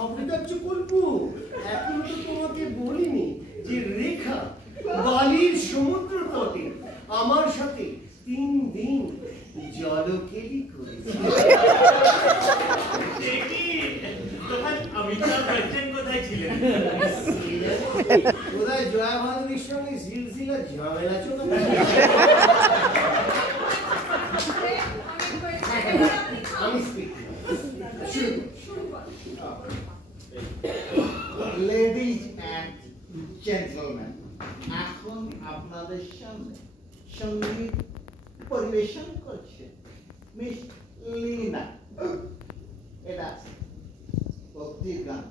ঘাবড়ে যাচ্ছ কল্পু? এখনো তো তোমাকে বলিনি যে রেখা বালির সমুদ্র তটে আমার সাথে 3 দিন জলকেলি করেছে। অমিতাভ বচ্চন কোথায় ছিলেন? কোথায় জয়া ভাদুরীর সঙ্গে সিলসিলা ঝামেলা চলে। আমি স্পিক লেডিজ এন্ড জেন্টলম্যান, এখন আপনাদের সামনে সঙ্গীত পরিবেশন করছে মিস লীনা। এটা ভক্তির গান।